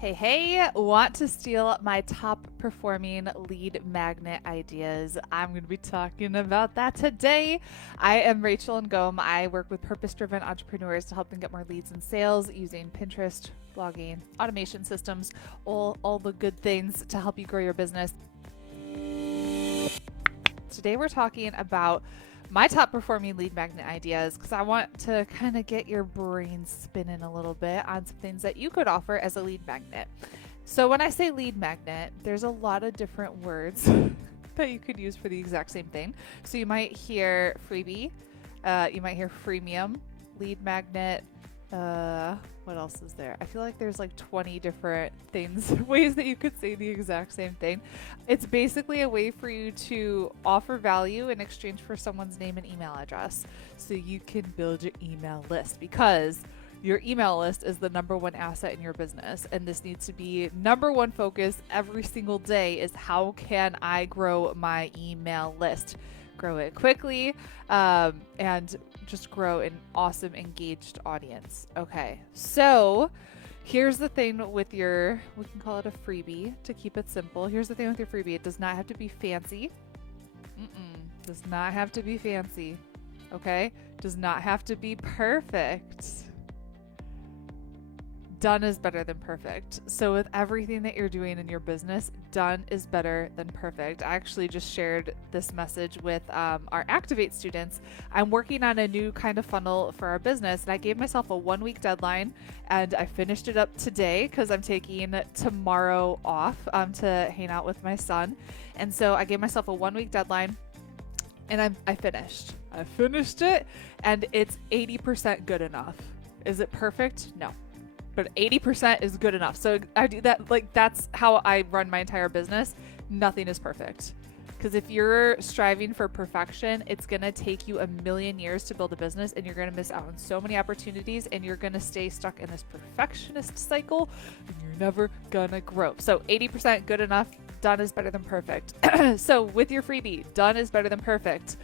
Hey, want to steal my top performing lead magnet ideas? I'm going to be talking about that today. I am Rachel Ngom. I work with purpose driven entrepreneurs to help them get more leads and sales using Pinterest, blogging, automation systems, all the good things to help you grow your business. Today, we're talking about my top performing lead magnet ideas because I want to kind of get your brain spinning a little bit on some things that you could offer as a lead magnet. So, when I say lead magnet, there's a lot of different words that you could use for the exact same thing. So, you might hear freebie, you might hear freemium, lead magnet. What else is there? I feel like there's like 20 different things, ways that you could say the exact same thing. It's basically a way for you to offer value in exchange for someone's name and email address so you can build your email list, because your email list is the number one asset in your business, and this needs to be number one focus every single day. Is how can I grow my email list, grow it quickly, and just grow an awesome engaged audience. Okay, so here's the thing with your, we can call it a freebie to keep it simple. Here's the thing with your freebie: it does not have to be fancy. Does not have to be fancy. Okay, does not have to be perfect. Done is better than perfect. So with everything that you're doing in your business, done is better than perfect. I actually just shared this message with our Activate students. I'm working on a new kind of funnel for our business, and I gave myself a 1 week deadline, and I finished it up today because I'm taking tomorrow off to hang out with my son. And so I gave myself a 1 week deadline, and I finished. I finished it, and it's 80% good enough. Is it perfect? No. But 80% is good enough. So I do that, like that's how I run my entire business. Nothing is perfect. Because if you're striving for perfection, it's going to take you a million years to build a business, and you're going to miss out on so many opportunities, and you're going to stay stuck in this perfectionist cycle, and you're never going to grow. So 80% good enough, done is better than perfect. So with your freebie, done is better than perfect.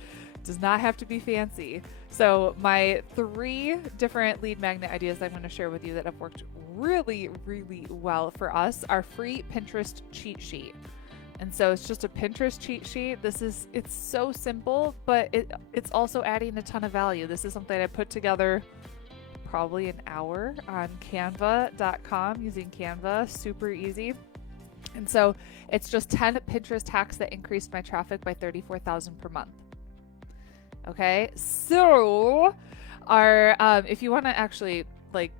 Does not have to be fancy. So my 3 different lead magnet ideas I'm going to share with you that have worked really, really well for us are free Pinterest cheat sheet. And so it's just a Pinterest cheat sheet. It's so simple, but it's also adding a ton of value. This is something I put together probably an hour on canva.com using Canva, super easy. And so it's just 10 Pinterest hacks that increased my traffic by 34,000 per month. Okay, so if you want to actually like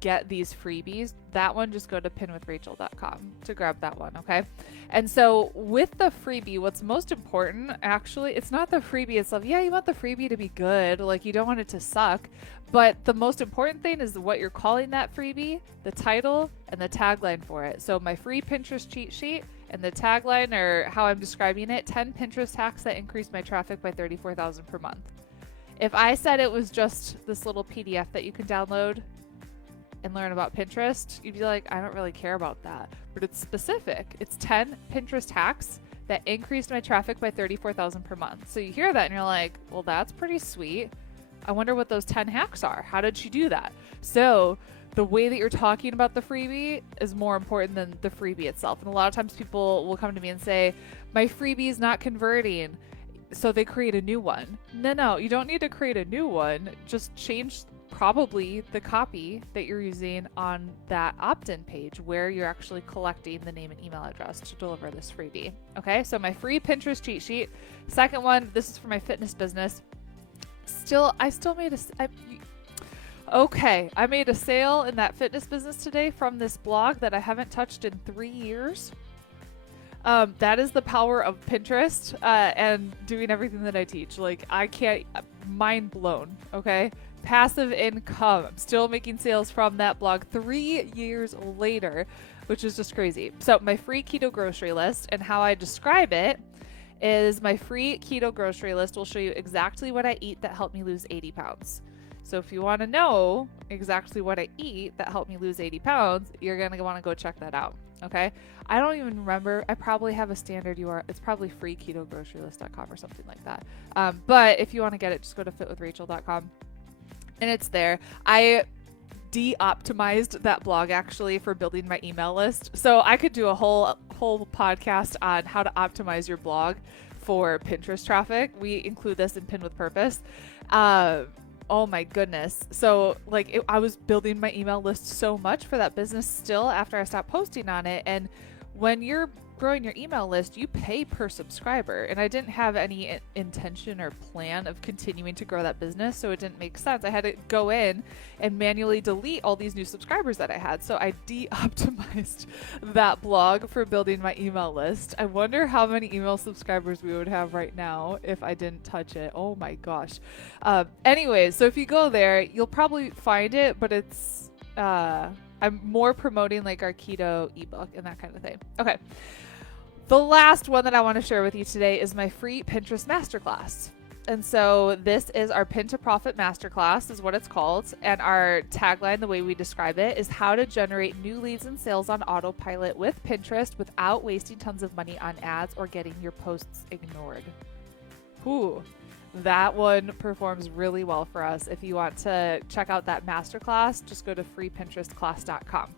get these freebies, that one, just go to pinwithrachel.com to grab that one. Okay, and so with the freebie, what's most important, actually, it's not the freebie itself. Yeah, you want the freebie to be good, like you don't want it to suck, but the most important thing is what you're calling that freebie, the title, and the tagline for it. So my free Pinterest cheat sheet, and the tagline, or how I'm describing it, 10 Pinterest hacks that increase my traffic by 34,000 per month. If I said it was just this little PDF that you can download and learn about Pinterest, you'd be like, I don't really care about that. But it's specific. It's 10 Pinterest hacks that increased my traffic by 34,000 per month. So you hear that and you're like, well, that's pretty sweet. I wonder what those 10 hacks are. How did she do that? So the way that you're talking about the freebie is more important than the freebie itself. And a lot of times people will come to me and say, my freebie is not converting, so they create a new one. No, you don't need to create a new one. Just change probably the copy that you're using on that opt-in page where you're actually collecting the name and email address to deliver this freebie. Okay, so my free Pinterest cheat sheet. Second one, this is for my fitness business. I made a sale in that fitness business today from this blog that I haven't touched in 3 years. That is the power of Pinterest and doing everything that I teach. Like, I can't, mind blown, okay? Passive income. I'm still making sales from that blog 3 years later, which is just crazy. So my free keto grocery list, and how I describe it is my free keto grocery list will show you exactly what I eat that helped me lose 80 pounds. So if you want to know exactly what I eat that helped me lose 80 pounds, you're going to want to go check that out. Okay. I don't even remember. I probably have a standard URL. It's probably freeketogrocerylist.com or something like that. But if you want to get it, just go to fitwithrachel.com and it's there. I de-optimized that blog actually for building my email list. So I could do a whole podcast on how to optimize your blog for Pinterest traffic. We include this in Pin with Purpose. Oh my goodness. So I was building my email list so much for that business still after I stopped posting on it. And when you're growing your email list, you pay per subscriber. And I didn't have any intention or plan of continuing to grow that business. So it didn't make sense. I had to go in and manually delete all these new subscribers that I had. So I de-optimized that blog for building my email list. I wonder how many email subscribers we would have right now if I didn't touch it. Oh my gosh. Anyways, so if you go there, you'll probably find it, but it's, I'm more promoting like our keto ebook and that kind of thing. Okay. The last one that I want to share with you today is my free Pinterest masterclass. And so this is our Pin to Profit masterclass is what it's called. And our tagline, the way we describe it, is how to generate new leads and sales on autopilot with Pinterest without wasting tons of money on ads or getting your posts ignored. Ooh, that one performs really well for us. If you want to check out that masterclass, just go to freepinterestclass.com.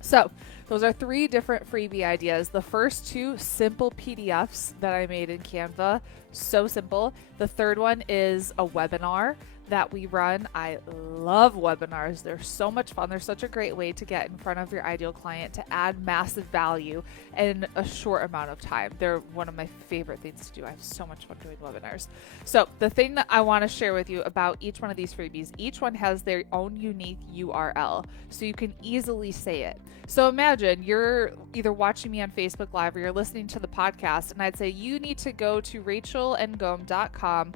So those are 3 different freebie ideas. The first 2 simple PDFs that I made in Canva, so simple. The third one is a webinar that we run. I love webinars. They're so much fun. They're such a great way to get in front of your ideal client to add massive value in a short amount of time. They're one of my favorite things to do. I have so much fun doing webinars. So the thing that I want to share with you about each one of these freebies, each one has their own unique URL, so you can easily say it. So imagine you're either watching me on Facebook Live or you're listening to the podcast, and I'd say you need to go to rachelngome.com/,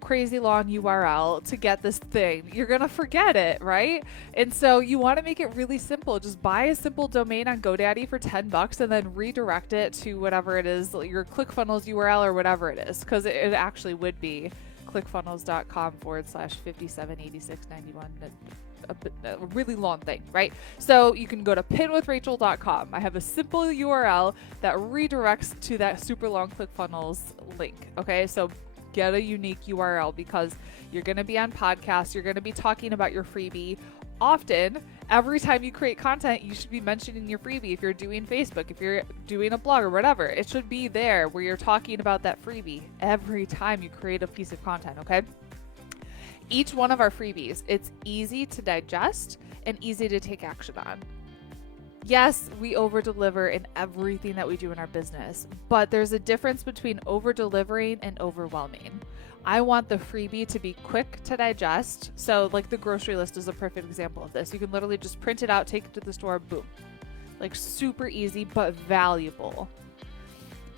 crazy long URL to get this thing. You're gonna forget it, right? And so you want to make it really simple. Just buy a simple domain on GoDaddy for $10 and then redirect it to whatever it is, your ClickFunnels URL or whatever it is, because it actually would be clickfunnels.com/578691. A really long thing, right? So you can go to pinwithrachel.com. I have a simple URL that redirects to that super long ClickFunnels link. Okay, so get a unique URL because you're going to be on podcasts. You're going to be talking about your freebie often. Every time you create content, you should be mentioning your freebie. If you're doing Facebook, if you're doing a blog or whatever, it should be there where you're talking about that freebie every time you create a piece of content. Okay. Each one of our freebies, it's easy to digest and easy to take action on. Yes, we over-deliver in everything that we do in our business, but there's a difference between over-delivering and overwhelming. I want the freebie to be quick to digest. So like the grocery list is a perfect example of this. You can literally just print it out, take it to the store, boom. Like super easy, but valuable.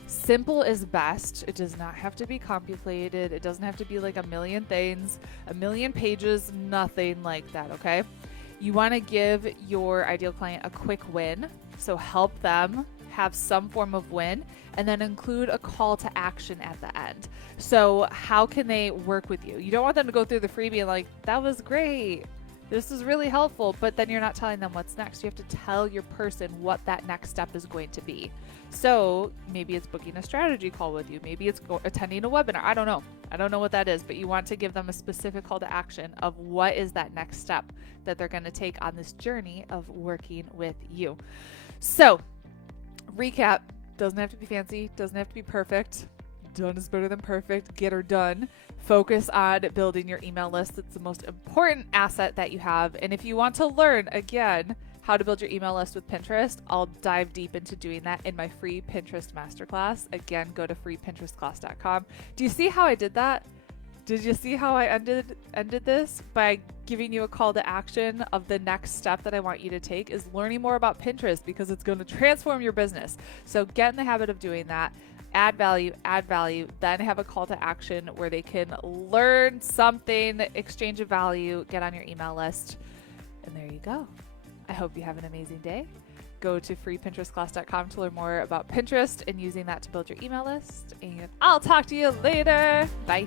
Simple is best. It does not have to be complicated. It doesn't have to be like a million things, a million pages, nothing like that, okay? You want to give your ideal client a quick win. So help them have some form of win and then include a call to action at the end. So how can they work with you? You don't want them to go through the freebie and like, that was great. This is really helpful, but then you're not telling them what's next. You have to tell your person what that next step is going to be. So maybe it's booking a strategy call with you. Maybe it's attending a webinar. I don't know. I don't know what that is, but you want to give them a specific call to action of what is that next step that they're going to take on this journey of working with you. So recap, doesn't have to be fancy, doesn't have to be perfect. Done is better than perfect. Get her done. Focus on building your email list. It's the most important asset that you have. And if you want to learn, again, how to build your email list with Pinterest, I'll dive deep into doing that in my free Pinterest masterclass. Again, go to freepinterestclass.com. Do you see how I did that? Did you see how I ended this? By giving you a call to action of the next step that I want you to take is learning more about Pinterest because it's going to transform your business. So get in the habit of doing that. Add value, then have a call to action where they can learn something, exchange a value, get on your email list. And there you go. I hope you have an amazing day. Go to freepinterestclass.com to learn more about Pinterest and using that to build your email list. And I'll talk to you later. Bye.